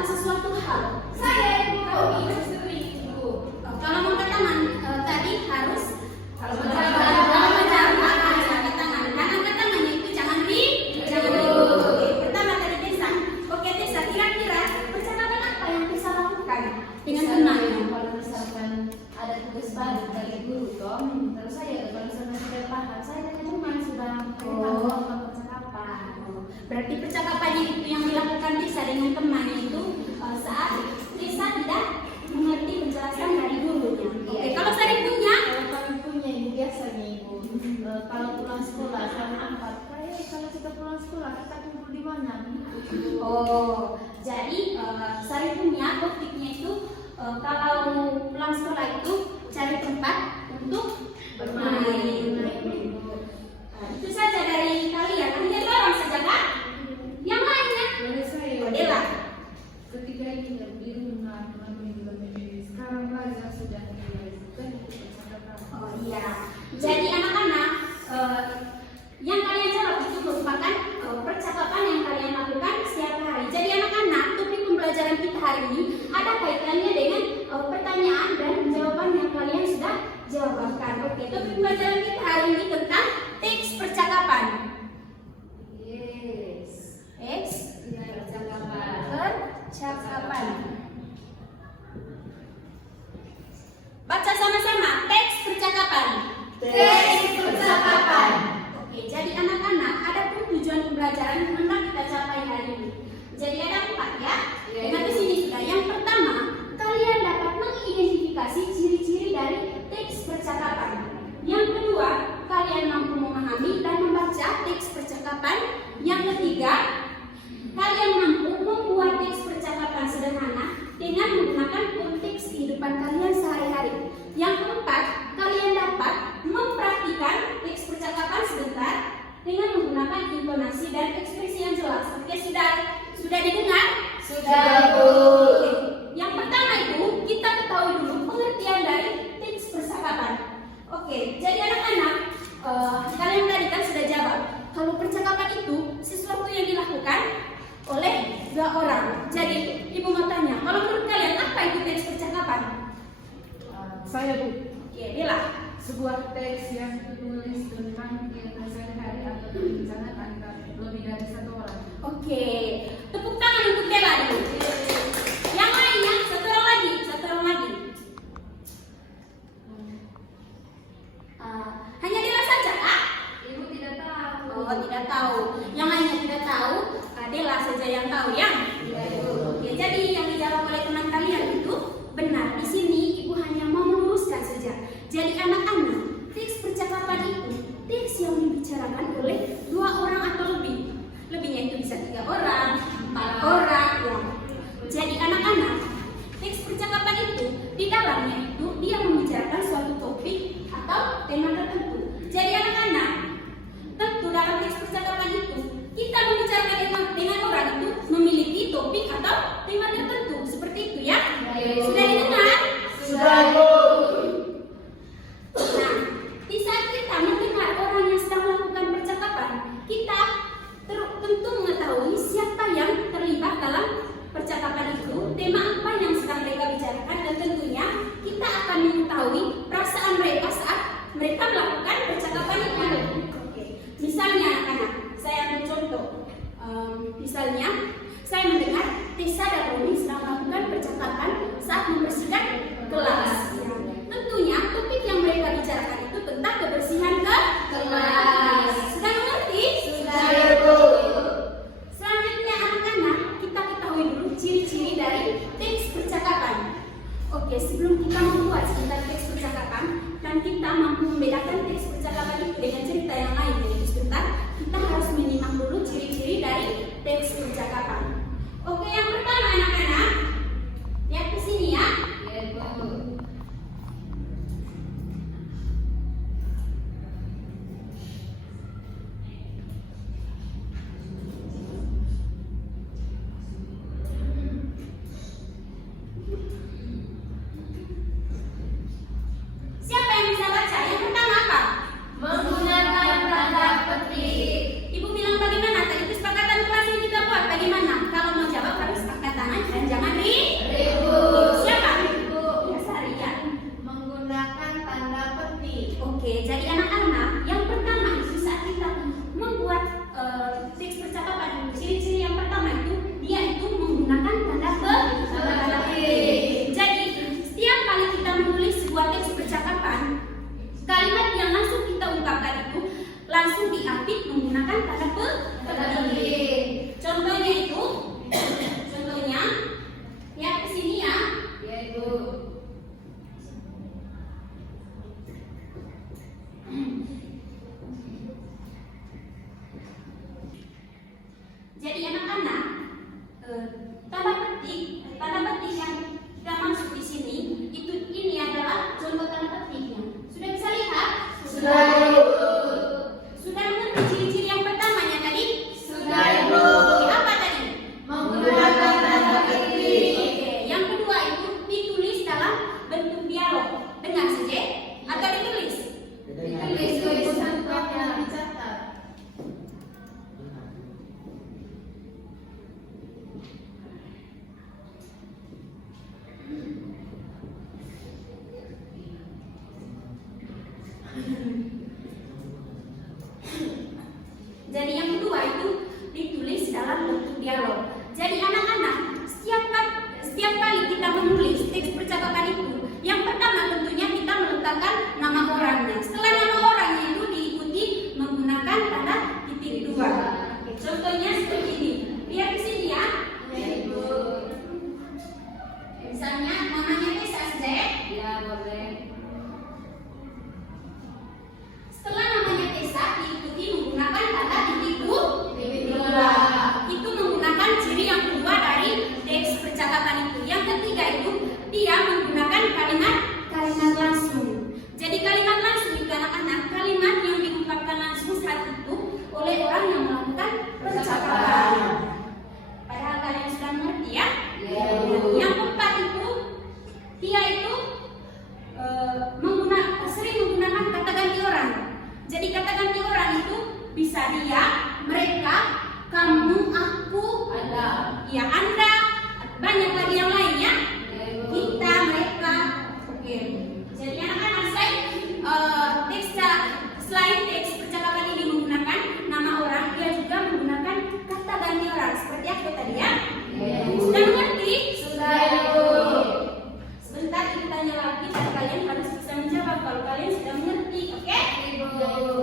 tentang sesuatu hal. Saya Ibu Robi. Kalau angkat tangan tadi harus kalau angkat tangan. Dan angkat tangannya itu jangan Oke, pertama tadi Tessa. Oke Tessa, kira-kira percakapan apa yang Tessa lakukan dengan temannya? Kalau misalkan ada tugas baru dari guru toh, terus saya kalau misalkan tidak paham, saya dengan teman sudah melakukan percakapan. Berarti percakapannya itu yang dilakukan Tessa dengan temannya itu saat Tessa tidak mengerti penjelasan dari gurunya. Oke, kalau saya punya Ibu biasanya Ibu, kalau pulang sekolah sama 4, kalau kita pulang sekolah kita kumpul di mana? Oh, jadi saya punya topiknya itu kalau pulang sekolah itu cari tempat untuk bermain. Itu saja dari kalian. Hanya dua orang saja kan? Yang lainnya? Dari saya. Adela. Ketika ini di rumah, sekarang belajar sudah mulai bukan percakapan. Oh iya. Jadi anak-anak yang kalian jawab itu merupakan percakapan yang kalian lakukan setiap hari. Jadi anak-anak, topik pembelajaran kita hari ini ada kaitannya dengan pertanyaan dan jawaban yang kalian sudah jawabkan. Oke, topik pembelajaran kita hari ini tentang teks percakapan. Yes. Teks percakapan. Baca sama-sama teks percakapan. Teks percakapan. Oke, jadi anak-anak ada pun tujuan pembelajaran yang hendak kita capai hari ini. Jadi ada 4 ya. Dengar di sini sudah. Yang pertama, kalian dapat mengidentifikasi ciri-ciri dari teks percakapan. Yang kedua, kalian mampu memahami dan membaca teks percakapan. Yang ketiga, kalian mampu membuat teks percakapan sederhana dengan menggunakan konteks kehidupan kalian sehari-hari. Yang keempat, kalian dapat mempraktikkan teks percakapan sebentar dengan menggunakan intonasi dan ekspresi yang jelas. Oke, sudah didengar? Sudah, Bu. Oke. Yang pertama itu kita ketahui dulu pengertian dari teks percakapan. Oke, jadi anak-anak, kalian tadi kan sudah jawab kalau percakapan itu sesuatu yang dilakukan oleh 2 orang. Jadi ibu mau tanya, kalau menurut kalian apa itu teks percakapan? Saya Bu, Oke, Dela. sebuah teks yang ditulis tentang kehidupan sehari-hari atau direncanakan lebih dari 1 orang. Oke, tepuk tangan untuk Dela dulu. Yang lainnya, satu orang lagi. Hanya Dela saja, Kak? Ibu tidak tahu. Oh, tidak tahu. Yang lainnya tidak tahu, Dela saja yang tahu ya. Oke, jadi yang dijawab oleh teman kalian itu benar. Di sini ibu hanya mau meluruskan saja. Jadi anak-anak, teks percakapan itu teks yang dibicarakan oleh 2 orang atau lebih. Lebihnya itu bisa 3 orang, 4 orang. Ya. Jadi anak-anak, teks percakapan itu di dalamnya itu dia membicarakan suatu topik atau tema tertentu. Jadi anak-anak, tentu dalam teks percakapan itu kita membicarakan dengan orang itu memiliki topik atau tema tertentu. Seperti itu ya. Sudah didengar? Sudah, Bu. Nah, di saat kita mendengar orang yang sedang melakukan percakapan, kita tentu mengetahui siapa yang terlibat dalam percakapan itu, tema apa yang sedang mereka bicarakan, dan tentunya kita akan mengetahui perasaan mereka saat mereka melakukan percakapan itu. Oke. Misalnya anak-anak, saya ambil contoh. Misalnya, saya mendengar Tessa dan Romi sedang melakukan percakapan saat membersihkan kelas. Tentunya topik yang mereka bicarakan itu tentang kebersihan kelas. Sudah mengerti? Sudah, Bu. Selanjutnya anak-anak, kita ketahui dulu ciri-ciri dari teks percakapan. Oke, sebelum kita membuat sebentar teks percakapan dan kita mampu membedakan teks percakapan itu dengan cerita yang lain, jadi sebentar kita harus menyimak dulu ciri-ciri dari teks percakapan. Oke, yang pertama anak-anak, lihat ke sini ya. Siapa yang bisa baca? Yang pertama apa? Menggunakan tanda petik. Ibu bilang bagaimana? Tadi kesepakatan kelas ini kita buat bagaimana? petik yang kita maksud di sini ini adalah contoh tanda petiknya. Sudah bisa lihat? Sudah, Ibu. Sudah mengerti ciri-ciri yang pertamanya tadi? Sudah, Ibu. Apa tadi? Menggunakan tanda petik. Oke, yang kedua itu ditulis dalam bentuk dialog. Dengar saja atau ditulis? Ditulis, Ibu, contohnya dicatat. Jadi yang kedua itu ditulis dalam bentuk dialog. Jadi anak-anak, setiap kali kita menulis teks percakapan itu, yang pertama tentunya kita meletakkan nama orangnya. Setelah nama orangnya itu diikuti menggunakan tanda titik dua. Oke, contohnya seperti ini. Lihat di sini ya. Ya, Ibu. Misalnya namanya Tessa saja. Ya, boleh. Setelah namanya Tessa diikuti menggunakan tanda titik dua. Itu menggunakan ciri yang kedua dari teks percakapan itu. Yang ketiga itu dia menggunakan kalimat langsung. Jadi kalimat langsung itu anak-anak kalimat yang diungkapkan langsung saat itu oleh orang yang melakukan percakapan. Padahal kalian sudah mengerti ya. Ya, Yang keempat itu dia itu sering menggunakan kata ganti orang. Jadi kata ganti orang itu bisa dia, mereka, kamu, aku, ya Anda, banyak lagi yang lainnya, kita, mereka. Oke. Jadi anak-anak selain teks percakapan ini menggunakan nama orang, dia juga menggunakan kata ganti orang. Seperti apa tadi ya? Sudah mengerti? Sudah, Ibu. Sebentar kita tanya lagi dan kalian harus bisa menjawab kalau kalian sudah mengerti, oke?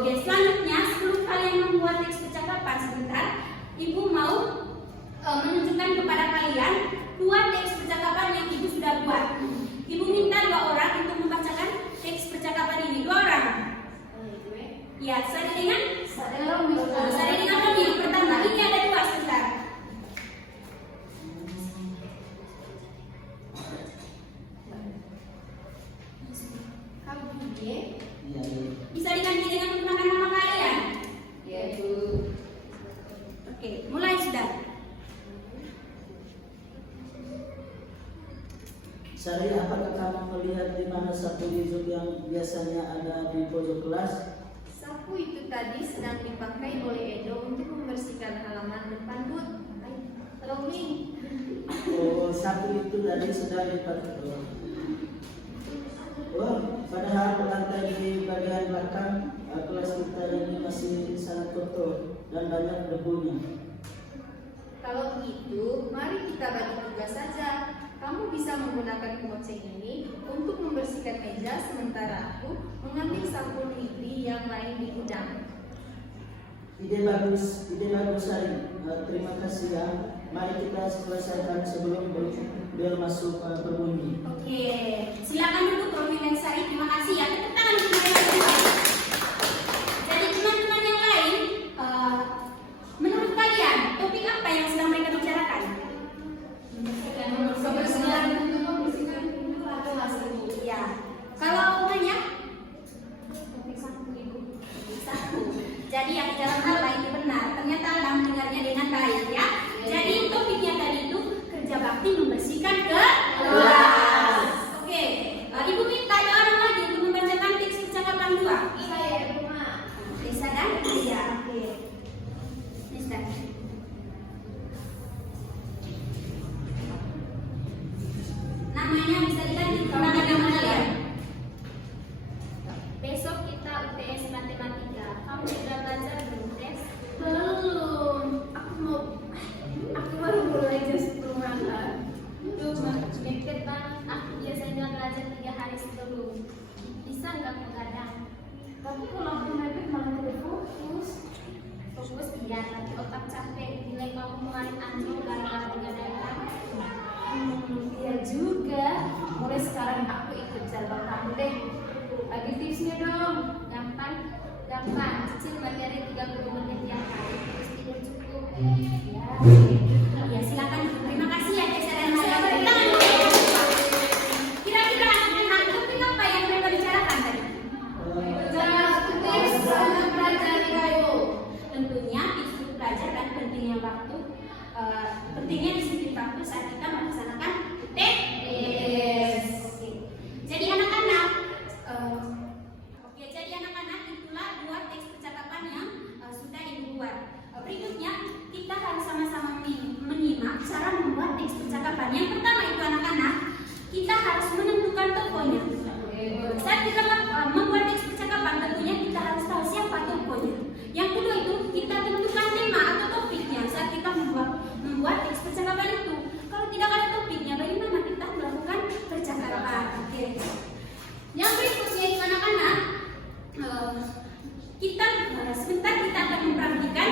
Oke, selanjutnya sebelum kalian membuat teks percakapan sebentar, Ibu mau menunjukkan kepada kalian dua teks percakapan yang Ibu sudah buat. Ibu minta dua orang untuk membacakan teks percakapan ini. Dua orang. Ya, saya dengan Romi. Yang pertama, ini ada dua sebentar. Bisa diganti dengan menggunakan nama kalian. Ya, Ibu. Oke, mulai sudah. Sari, apakah kamu melihat di mana sapu hijau yang biasanya ada di pojok kelas? Sapu itu tadi sedang dipakai oleh Edo untuk membersihkan halaman depan Bud. Romi. Oh, sapu itu tadi sudah dipakai. Oh, padahal lantai di bagian belakang kelas kita ini masih sangat kotor dan banyak debunya. Kalau begitu, mari kita bagi tugas saja. Kamu bisa menggunakan kemoceng ini untuk membersihkan meja, sementara aku mengambil sapu lidi yang lain di gudang. Ide bagus Sari. Terima kasih ya. Mari kita selesaikan sebelum bel masuk berbunyi. Oke, silakan duduk Romi dan Sari. Terima kasih ya. Tepuk tangan untuk mereka berdua. Jadi teman-teman yang lain, menurut kalian topik apa yang sedang mereka bicarakan? Ya. Kalau umumnya topik satu. Jadi yang di dalam hal lain itu benar. Ternyata Anda mendengarnya dengan baik ya. Jadi topiknya tadi itu kerja bakti membersihkan kelas. Oke. Ibu minta ada orang lagi untuk membacakan teks percakapan dua. Saya, Ibu, Mak. Bisa kan? Iya. Oke. Bisa. Namanya bisa diganti dengan nama kalian. Besok kita UTS matematika. Kamu sudah belajar belum, Tes? Belum. Aku baru mulai just rumahan. Deket banget. Aku biasanya belajar 3 hari sebelum. Bisa nggak begadang? Tapi kalau aku mepet malah tidak fokus. Fokus iya, tapi otak capek. Nilai kamu kemarin anjlok gara-gara begadang. Iya juga. Mulai sekarang aku ikut jadwal kamu deh. Bagi tipsnya dong. Gampang. Cicil materi 30 menit tiap hari. Terus tidur cukup. Ya silakan. Terima kasih ya Tessa dan waktu saat kita melaksanakan UTS. Jadi anak-anak, itulah dua teks percakapan yang sudah Ibu buat. Berikutnya kita harus sama-sama menyimak cara membuat teks percakapan. Yang pertama itu anak-anak, kita harus menentukan tokohnya. Saat kita membuat teks percakapan, tentunya kita harus tahu siapa tokohnya. Yang kedua itu kita tentukan tema atau topiknya saat kita membuat teks percakapan itu. Kalau tidak ada topiknya, bagaimana kita melakukan percakapan? Oke. Yang berikutnya itu anak-anak, sebentar kita akan mempraktikkan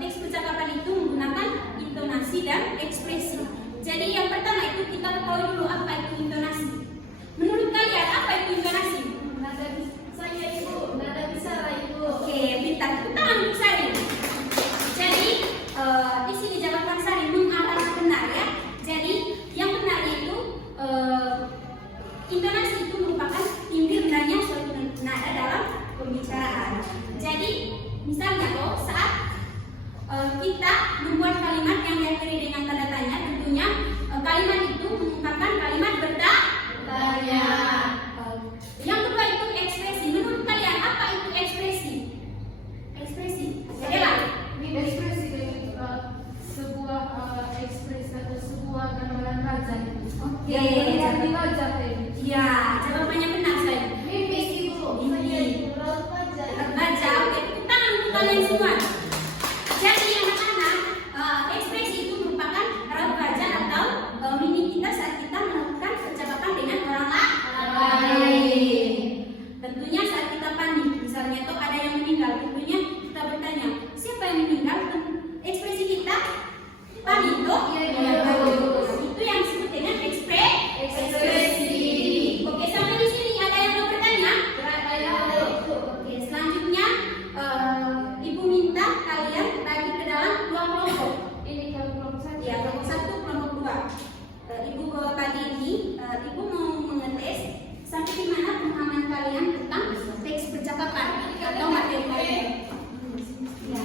teks percakapan itu menggunakan intonasi dan ekspresi. Jadi yang pertama itu kita ketahui dulu apa itu intonasi. Menurut kalian apa itu intonasi? Nada saya Ibu, nada bicara Ibu. Oke, pintar. Tangan untuk Sari. Jadi di sini jawaban Sari mengarah benar ya. Jadi yang benar itu intonasi itu merupakan tinggi rendahnya suatu nada dalam pembicaraan. Jadi misalnya saat kita membuat kalimat yang diakhiri dengan tanda tanya, tentunya kalimat itu mengungkapkan kalimat bertanya. Yang kedua itu ekspresi. Menurut kalian apa itu ekspresi? Ekspresi. Adalah Ekspresi sebuah ekspresi atau sebuah gambaran wajah. Oke. Yang di wajah Ya, jawabannya benar saya. mimik Ibu. Mimik. Raut wajah. Terbaca. Oke, tepuk tangan untuk kalian semua. Jadi anak-anak, ekspresi itu merupakan raut wajah atau mimik kita saat kita melakukan percakapan dengan orang lain. Tentunya saat kita panik, misalnya tuh ada yang meninggal, tentunya kita bertanya, siapa yang meninggal? Ekspresi kita panik tuh. Itu yang disebut dengan ekspresi. Oke, sampai di sini ada yang mau bertanya? Oke, selanjutnya Ibu minta kalian bagi ke dalam dua kelompok. Ini kelompok satu. Ya, kelompok satu, kelompok dua. Ibu pagi ini, Ibu mau mengetes sampai di mana pemahaman kalian tentang teks percakapan atau materi kalian. Ya.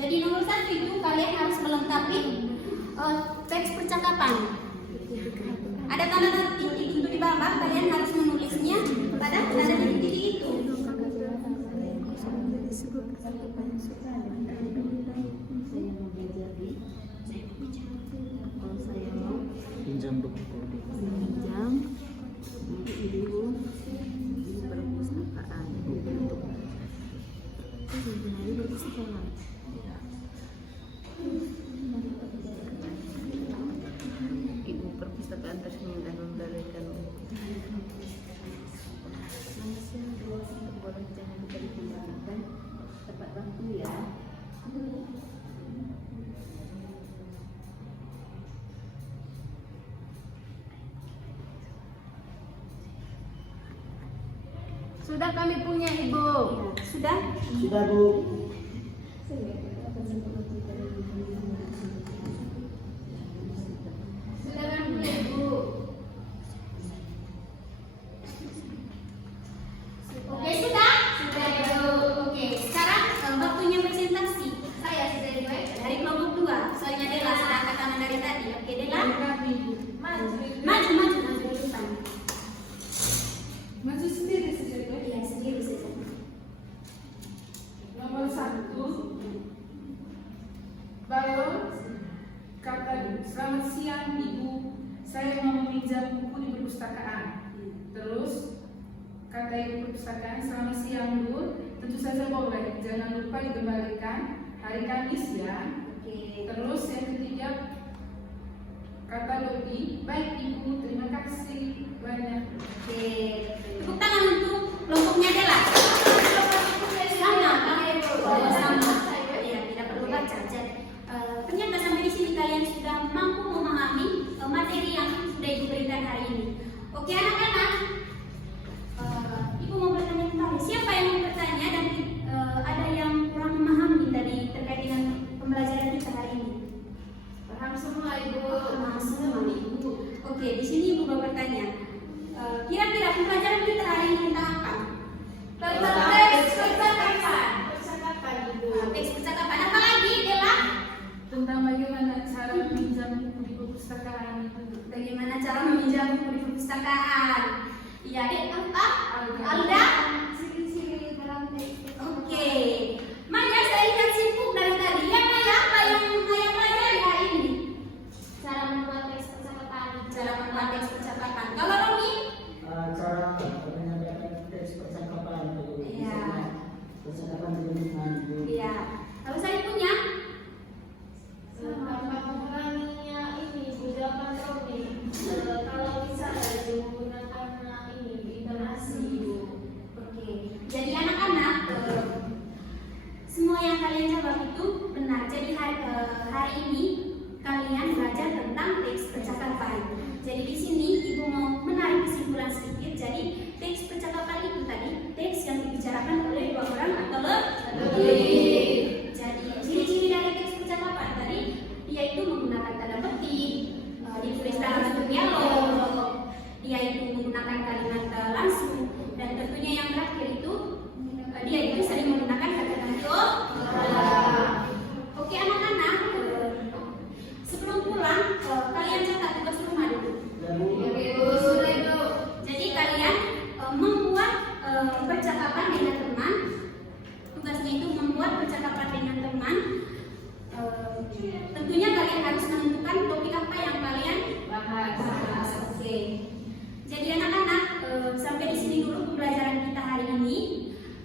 Jadi nomor satu itu kalian harus melengkapi teks percakapan. Ada tanda titik itu di bawah, kalian harus menulisnya pada tanda titik itu. Pinjam buku. Ibu perpustakaan resmi dan memberikan boleh jangan dikembalikan tepat waktu ya. Sudah kami punya Ibu. Sudah? Sudah Bu. Sudah kami punya Ibu. Oke, sudah? Sudah Ibu. Oke, sekarang waktunya presentasi. Saya sudah Ibu. Dari kelompok dua, soalnya Dela sudah angkat tangan dari tadi. Oke, Dela. Maju. Maju di depan. Maju sendiri saja Ibu. Iya, sendiri saja. Nomor 1. Balon kata selamat siang Ibu, saya mau meminjam buku di perpustakaan. Terus kata ibu perpustakaan, selamat siang Bu, tentu saja boleh, jangan lupa dikembalikan hari Kamis ya. Oke. Terus yang ketiga kata Lodi, baik Ibu, terima kasih banyak. Oke. Tepuk tangan untuk kelompoknya Dela. Sama. Iya, tidak perlu baca. Jadi, ternyata sampai di sini kalian sudah mampu memahami materi yang sudah diberikan hari ini. Oke, anak-anak. Ibu mau bertanya kembali. Siapa yang mau bertanya dan ada yang kurang memahami tadi terkait dengan pembelajaran kita hari ini? Paham semua Ibu. Paham semua Ibu. Oke, di sini Ibu mau bertanya. Kira-kira pembelajaran kita hari ini tentang apa? kalian jawab itu benar. Jadi hari ini kalian belajar tentang teks percakapan. Jadi di sini ibu mau menarik kesimpulan sedikit. Jadi teks percakapan itu tadi teks yang dibicarakan oleh dua orang atau lebih. Jadi ciri-ciri dari teks percakapan tadi yaitu menggunakan tanda petik, ditulis dalam bentuk dialog, dia itu menggunakan kalimat langsung, dan tentunya yang terakhir itu dia itu sering menggunakan kata ganti. Oke anak-anak, sebelum pulang kalian catat tugas rumah dulu. Jadi kalian membuat percakapan dengan teman. Tugasnya itu membuat percakapan dengan teman. Tentunya kalian harus menentukan topik apa yang kalian bahas. Oke. Jadi anak-anak, sampai di sini dulu pembelajaran kita hari ini.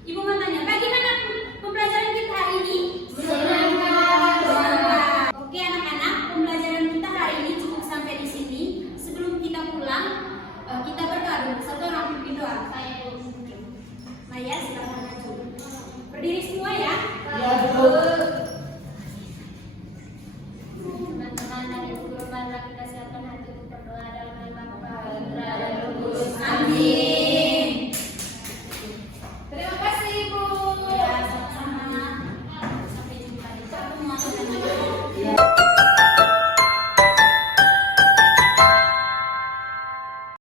Ibu mau tanya, bagaimana pembelajaran kita hari ini? Menyenangkan. Oke anak-anak, pembelajaran kita hari ini cukup sampai di sini. Sebelum kita pulang, kita berdoa dulu. Satu orang pimpin doa. Maya, silakan maju. Berdiri semua ya. Teman-teman dari guru kita siapkan